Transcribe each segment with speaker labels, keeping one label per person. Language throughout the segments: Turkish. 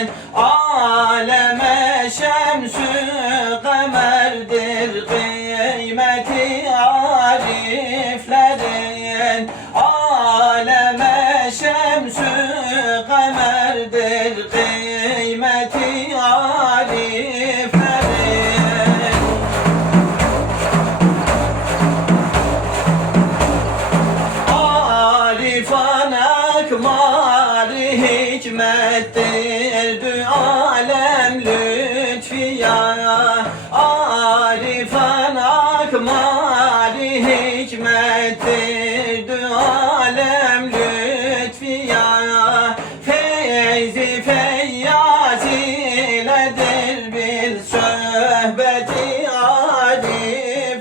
Speaker 1: sen Aleme şemsü kamerdir Kıymeti ariflerin. Aleme şemsü kamerdir Kıymeti ariflerin. Arifan akmari hikmettir. Hikmettir dualem lütfiya Feyzi feyyaz iledir bil söhbeti ariflerin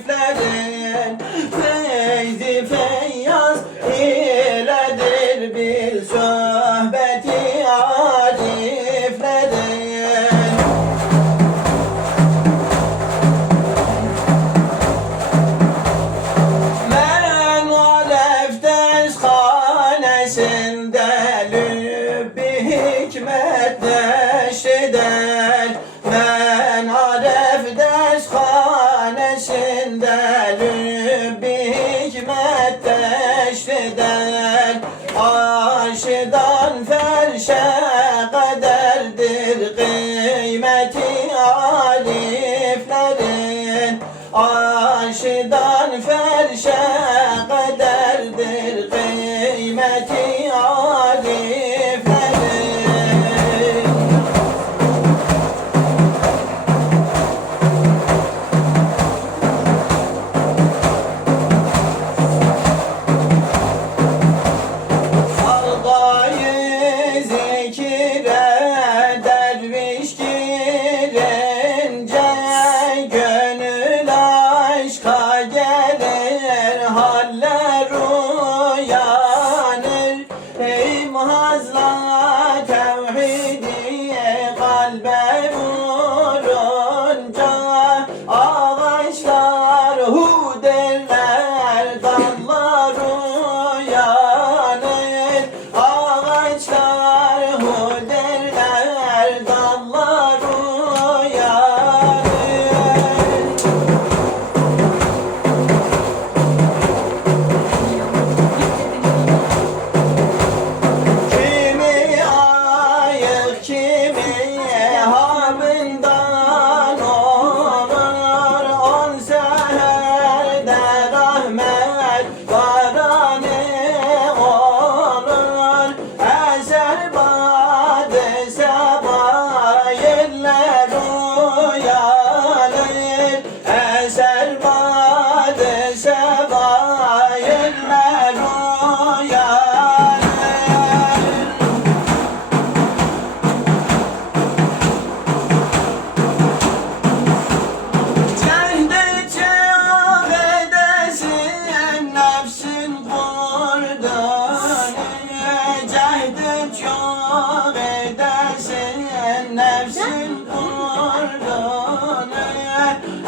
Speaker 1: Feyzi feyyaz kıymeti aliflerin Aşıdan ferşe kaderdir kıymeti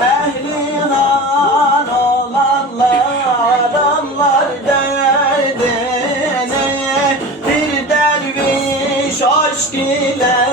Speaker 1: Ehli nan olanlar Bir derviş aşk ile